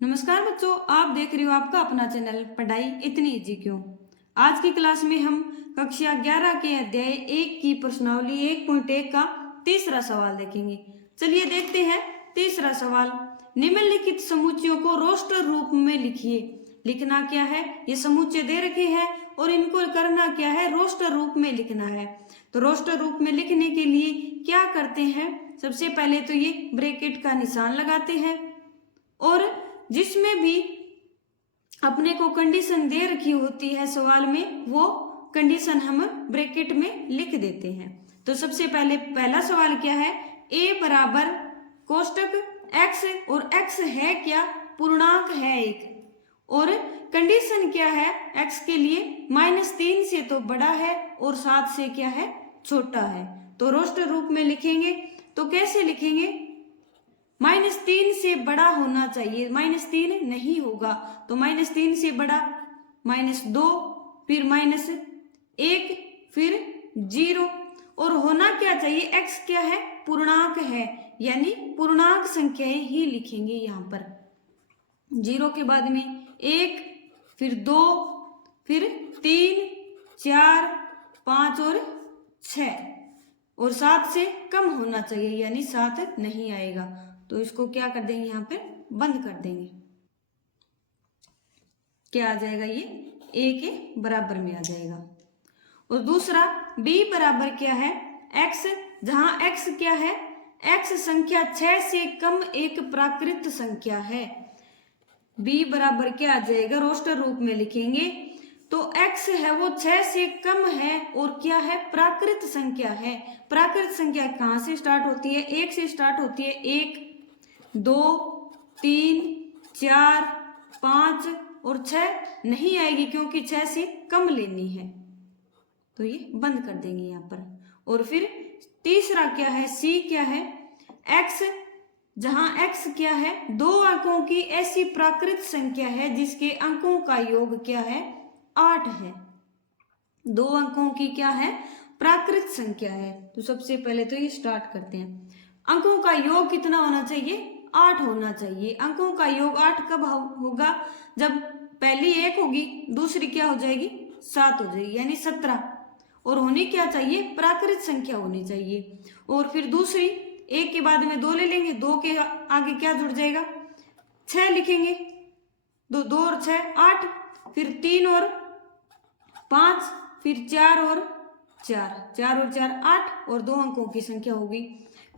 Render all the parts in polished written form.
नमस्कार बच्चों, आप देख रहे हो आपका अपना चैनल पढ़ाई इतनी इजी क्यों। आज की क्लास में हम कक्षा 11 के अध्याय 1 की प्रश्नावली 1.1 का तीसरा सवाल देखेंगे। चलिए देखते हैं तीसरा सवाल। निम्नलिखित समुच्चयों को रोस्टर रूप में लिखिए। लिखना क्या है, ये समुच्चय दे रखे हैं और इनको करना क्या है, रोस्टर रूप में लिखना है। तो रोस्टर रूप में लिखने के लिए क्या करते हैं, सबसे पहले तो ये ब्रैकेट का निशान लगाते हैं और जिसमें भी अपने को कंडीशन दे रखी होती है सवाल में, वो कंडीशन हम ब्रैकेट में लिख देते हैं। तो सबसे पहले पहला सवाल क्या है, a बराबर कोष्टक x, और x है क्या, पूर्णांक है एक, और कंडीशन क्या है x के लिए -3 से तो बड़ा है और 7 से क्या है, छोटा है। तो रोस्टर रूप में लिखेंगे तो कैसे लिखेंगे, -3 से बड़ा होना चाहिए, -3 नहीं होगा तो -3 से बड़ा, -2, फिर -1, फिर 0, और होना क्या चाहिए, x क्या है, पूर्णांक है, यानी पूर्णांक संख्याएं ही लिखेंगे यहाँ पर। 0 के बाद में 1, फिर 2, फिर 3, 4, 5 और 6, और 7 से कम होना चाहिए, यानी 7 नहीं आएगा। तो इसको क्या कर देंगे, यहाँ पे बंद कर देंगे। क्या आ जाएगा, ये a के बराबर में आ जाएगा। और दूसरा b बराबर क्या है, x, जहां x क्या है, x संख्या 6 से कम एक प्राकृत संख्या है। b बराबर क्या आ जाएगा, रोस्टर रूप में लिखेंगे तो x है वो 6 से कम है और क्या है, प्राकृत संख्या है। प्राकृत संख्या कहाँ से स्टार्ट होती है, 1 से स्टार्ट होती है। 1, 2, 3, 4, 5 और 6 नहीं आएगी क्योंकि 6 से कम लेनी है, तो ये बंद कर देंगे यहाँ पर। और फिर तीसरा क्या है, c क्या है, x, जहां x क्या है, 2 अंकों की ऐसी प्राकृत संख्या है जिसके अंकों का योग क्या है, 8 है। 2 अंकों की क्या है, प्राकृत संख्या है। तो सबसे पहले तो ये स्टार्ट करते हैं। अंकों का योग कितना होना चाहिए, 8 होना चाहिए। अंकों का योग 8 कब होगा, जब पहली 1 होगी, दूसरी क्या हो जाएगी, 7 हो जाएगी, यानी 17, और होनी क्या चाहिए, प्राकृत संख्या होनी चाहिए। और फिर दूसरी 1 के बाद में 2 ले लेंगे, 2 के आगे क्या जुड़ जाएगा, 6 लिखेंगे, 2 और 6 8, फिर 3 और 5, फिर 4 और 4 8, और 2 अंकों की संख्या होगी।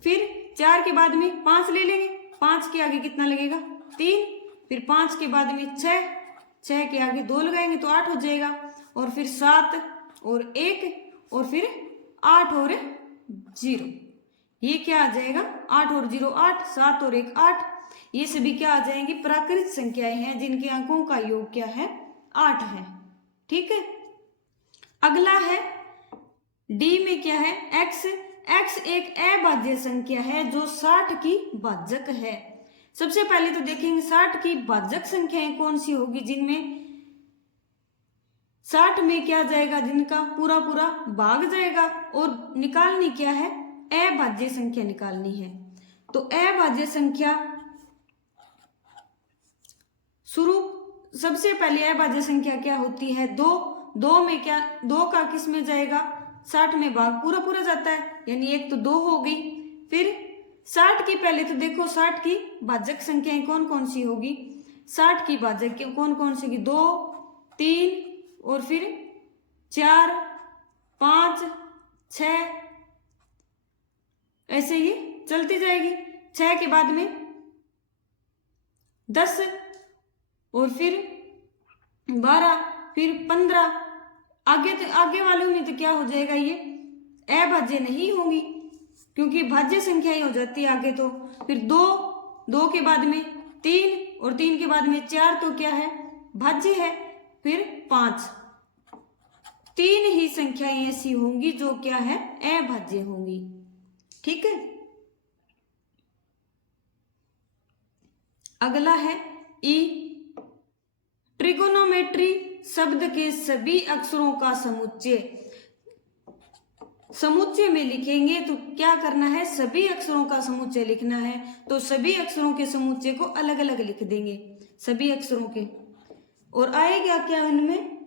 फिर 4 के बाद में 5 ले लेंगे, 5 के आगे कितना लगेगा, 3, फिर 5 के बाद में 6 के आगे 2 लगाएंगे तो 8 हो जाएगा, और फिर 7 और 1, और फिर 8 और 0, ये क्या आ जाएगा, 8 और 0 8, 7 और 1 8, ये सभी क्या आ जाएंगी, प्राकृत संख्याएं हैं जिनके अंकों का योग क्या है, 8 है। ठीक है, अगला है डी में क्या है, x एक अभाज्य संख्या है जो 60 की भाजक है। सबसे पहले तो देखेंगे 60 की भाजक संख्याएं कौन सी होगी, जिनमें 60 में क्या जाएगा, जिनका पूरा पूरा भाग जाएगा, और निकालनी क्या है, अभाज्य संख्या निकालनी है। तो अभाज्य संख्या शुरू, सबसे पहले अभाज्य संख्या क्या होती है, 2 में क्या, 2 का किस में जाएगा, 60 में भाग पूरा पूरा जाता है, यानी एक तो 2 हो गई। फिर 60 की, पहले तो देखो 60 की भाजक संख्याएं कौन कौन सी होगी, 60 की भाजक कौन कौन सी होगी, 2, 3 और फिर 4, 5, 6, ऐसे ही चलती जाएगी। 6 के बाद में 10, और फिर 12, फिर 15, आगे वालों में तो क्या हो जाएगा, ये अभाज्य नहीं होंगी क्योंकि भाज्य संख्या ही हो जाती है आगे। तो फिर 2 के बाद में 3, और 3 के बाद में 4, तो क्या है, भाज्य है। फिर 5, 3 ही संख्याएं ऐसी होंगी जो क्या है, अभाज्य होंगी। ठीक है, अगला है ई, ट्रिगोनोमेट्री शब्द के सभी अक्षरों का समुच्चय। समुच्चय में लिखेंगे तो क्या करना है, सभी अक्षरों का समुच्चय लिखना है। तो सभी अक्षरों के समुच्चय को अलग अलग लिख देंगे, सभी अक्षरों के। और आएगा क्या इनमें,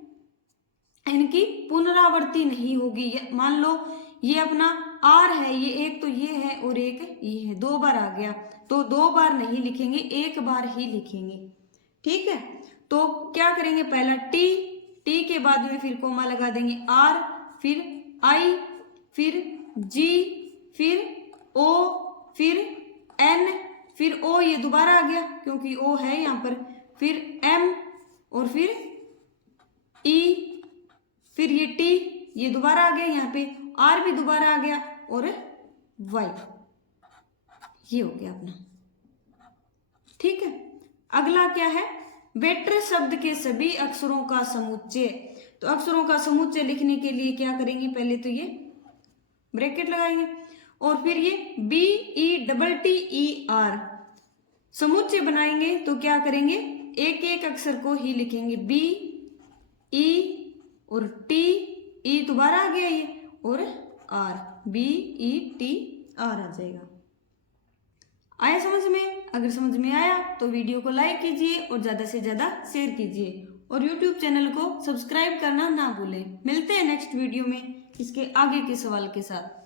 इनकी पुनरावृत्ति नहीं होगी। मान लो ये अपना आर है, ये एक तो ये है और एक ये है, 2 बार आ गया, तो 2 बार नहीं लिखेंगे, 1 बार ही लिखेंगे। ठीक है, तो क्या करेंगे, पहला टी, टी के बाद में फिर कोमा लगा देंगे, आर, फिर आई, फिर जी, फिर ओ, फिर एन, फिर ओ, ये दोबारा आ गया क्योंकि ओ है यहाँ पर, फिर एम और फिर ई, फिर ये टी, ये दोबारा आ गया यहाँ पे, आर भी दोबारा आ गया और वाई, ये हो गया अपना। ठीक है, अगला क्या है, वेटर शब्द के सभी अक्षरों का समुच्चय। तो अक्षरों का समुच्चय लिखने के लिए क्या करेंगे, पहले तो ये ब्रैकेट लगाएंगे और फिर ये BETTER समुच्चय बनाएंगे। तो क्या करेंगे, एक एक अक्षर को ही लिखेंगे, B, E और T, E दोबारा आ गया ये, और R, BETR आ जाएगा। आया समझ में? अगर समझ में आया तो वीडियो को लाइक कीजिए और ज़्यादा से ज़्यादा शेयर कीजिए और YouTube चैनल को सब्सक्राइब करना ना भूलें। मिलते हैं नेक्स्ट वीडियो में इसके आगे के सवाल के साथ।